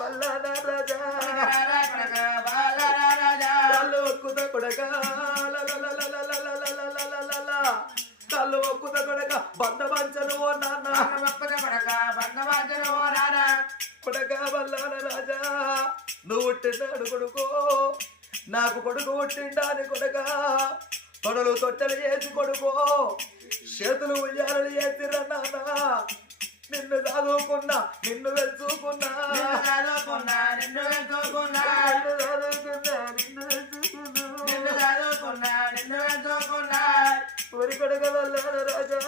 బల్లాన రాజా కళ్ళు ఒక్కుత కొడక కళ్ళు ఒక్కుత కొడక బంధవంచను ఓ నాన్న కొడక బల్లాన రాజా నువ్వు పుట్టినాడు కొడుకో నాకు కొడుకు పుట్టిండాని కొడక తొడలు తొట్టెలు చేసి కొడుకో చేతులు ఉయ్యాలు చేసిరా నాన్న నిన్ను చదువుకున్నా నిన్ను వెళ్చుకున్నా ఊరి కొడుక వల్ల రాజా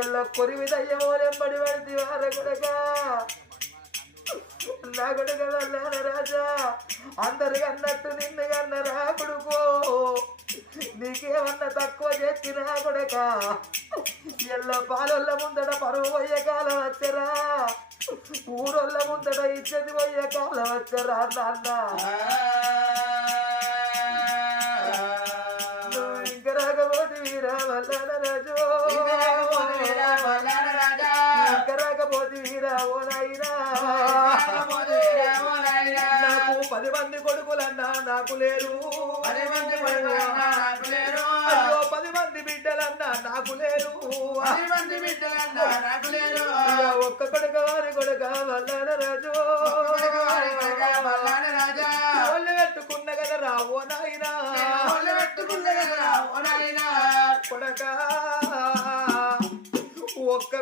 ఎల్ల కొరివి దయ్యమోలెంబడి పడితే వార కొడక నా కొడుక వల్ల రాజా అందరికి అన్నట్టు నిన్ను అన్నరా కొడుకో నీకేమన్నా తక్కువ చేసినా కొడక ఎల్ల పాలొల్ల ముందట పరువు పోయే కాలం వచ్చరా ఊరొల్ల ముందట ఇచ్చది పోయే కాలం వచ్చరా నాన్న నువ్వు ఇంక రాకపోతే వీరా వల్ల రాజు ఇంక రాకపోతే వీరా ఓ నాయనా నాకు 10 మంది కొడుకులన్నా నాకు లేరు అయ్యో 10 మంది బిడ్డలన్నా నాకు లేరు ఒక్క కొడుక వారి కొడుక వల్లాన రాజు ఒళ్ళు పెట్టుకున్న కదా రావో నాయనా కొడక ఒక్క